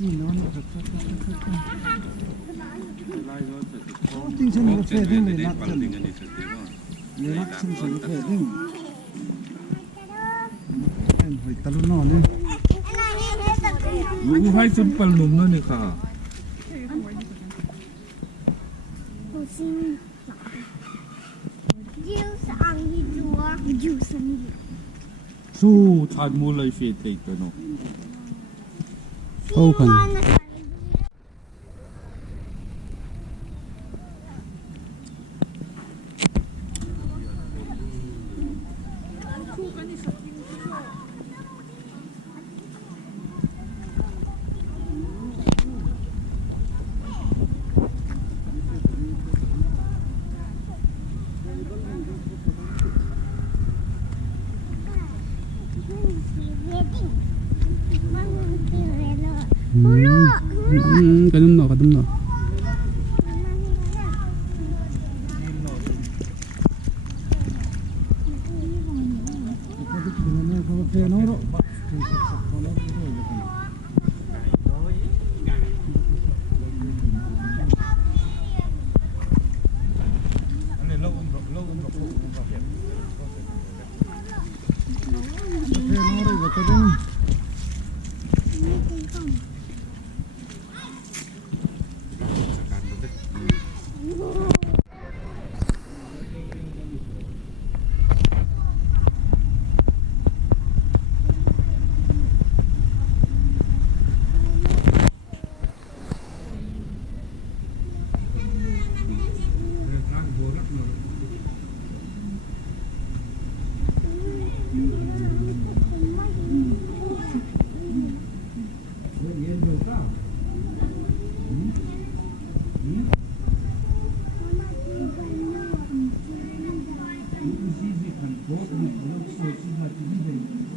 นี่นอนจริงฉันก็เฟ่ดิ้งเลยรักฉันเลยรักฉันฉันก็เฟ่ดิ้งเอ็นหอยตะลุนอนเนี่ยรู้ให้ซุนปัลนุ่มนั่นนี่ค่ะสู้ชาดมูเลยเฟดเลยตัวน้องโอ้คนกระดุมหน่อกระดุมหน่อ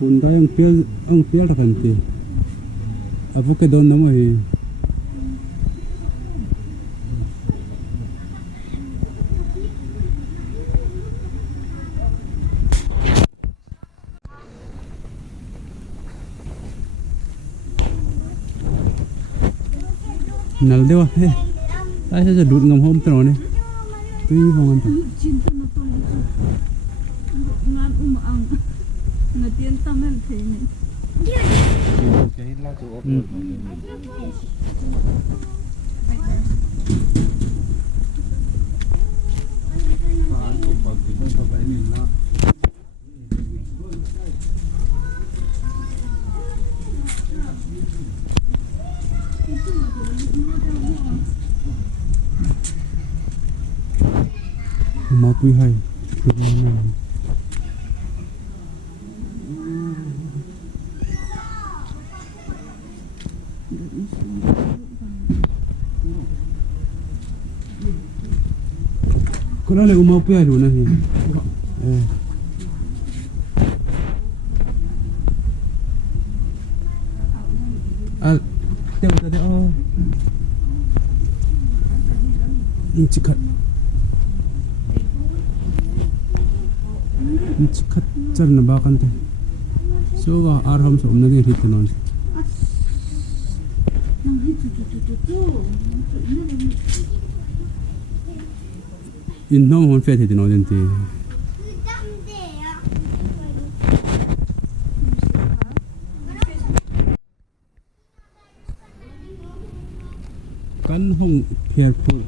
คุณได้ang piel rakanti apo ke don namo hi nal dewa he ai sa dut ngam hom tro ne tui vongan ta tiên tâm em thế này cái lá chỗ ốp mau quý hay Kalau le umau pia lu nahi. Al teu tadi oh. Inchikat. Inchikat charna bakan te. So ga arham so umna de hit non. In nong hon fet hit no den ti kan hong pher phul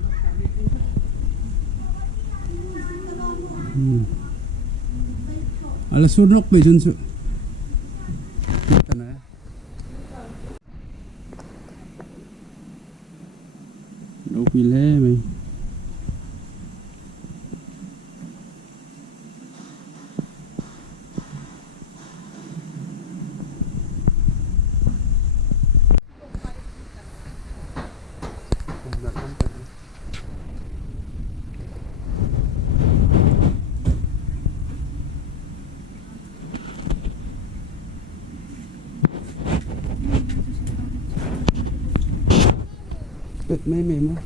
ala surnok be jun su kana no pile me mấy mềm á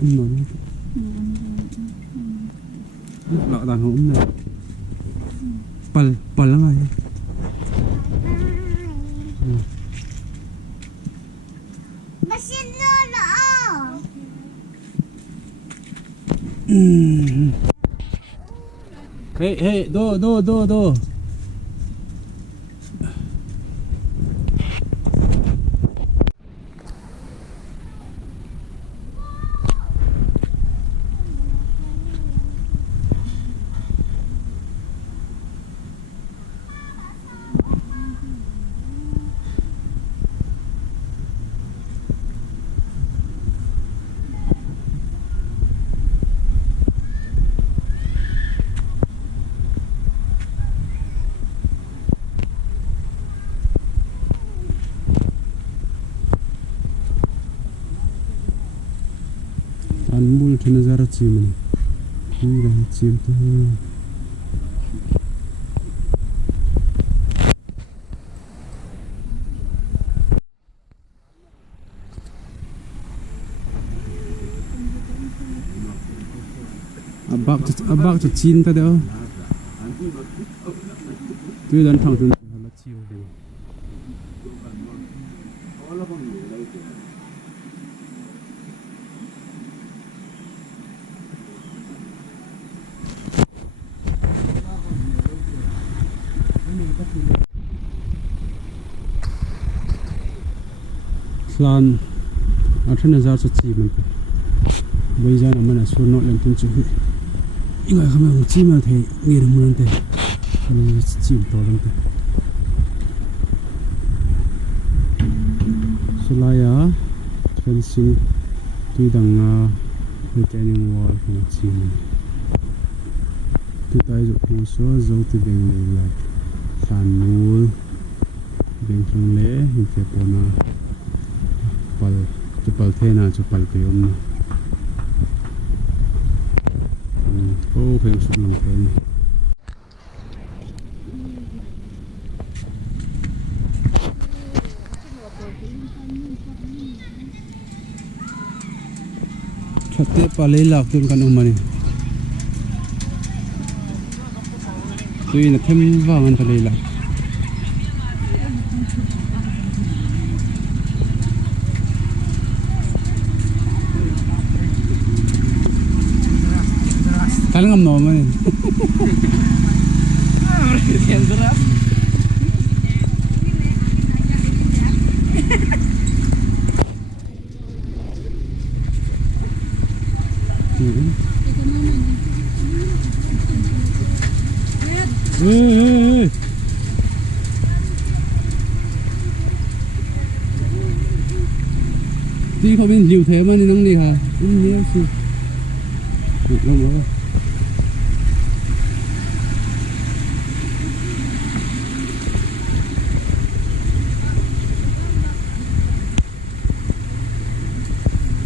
nổi lọ đàn hổm này pal lắm rồi Hey, do. Mul thina zara chim ni ra chim to about to chin ta deo tu dan thang tu la chiu de Lan thina zara chi man pe bây giờ nó mình xuống nội lên trên chỗ những người không chi mà thấy nghe được muốn thế nên chìm to lắm thế số lại á fencing tuy đang retaining wall không chìm tu tay dụng hồ số dấu từ bên này là sàn núi bên trong lễ hình thế bona pal chupal thế nào chupal cái ông ô phèn sụp lòng phèn chặt tiếp vào lấy lạc tuôn căn ông mà này tuy là thêm vào ăn phải lấy lạc Kalian ngam nom ni. Dangerous. Hey. Đi không biết nhiều thế mà nên năng đi hả? Nhiều chứ. Không có.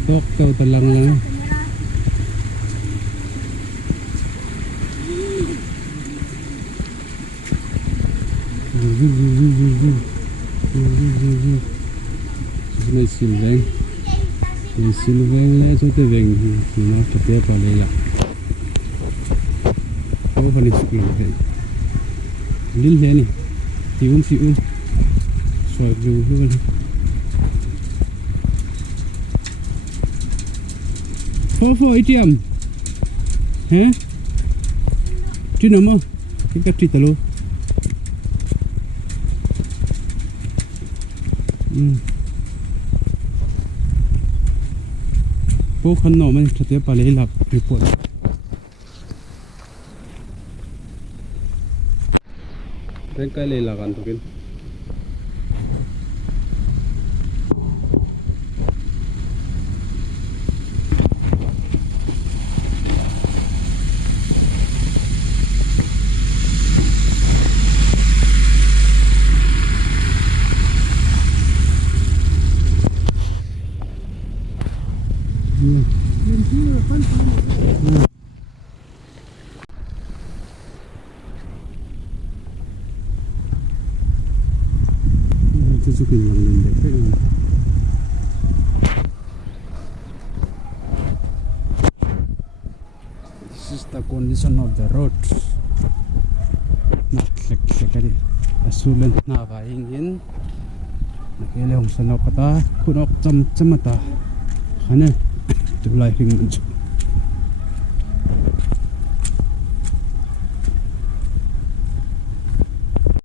Tok tao talang lang. Này silveng le cho te veng thì nó chụp đẹp vào đây là có phần chụp hình thế linh thế này thì xíu xoay view luôn phô ATM hả chứ nào mà cái cách trị luônพวกขนมมันจะเตะไปเลยหลับรีพอร์ตเรื่องใกล้เลยหลักกันทุกคนจะเป็นอย่างนั้นได้ไหม This is the condition of the road. Nak sekali asulan na baingin. Nakilehong sanok kata kunok jam mata. Kana tulay hingin.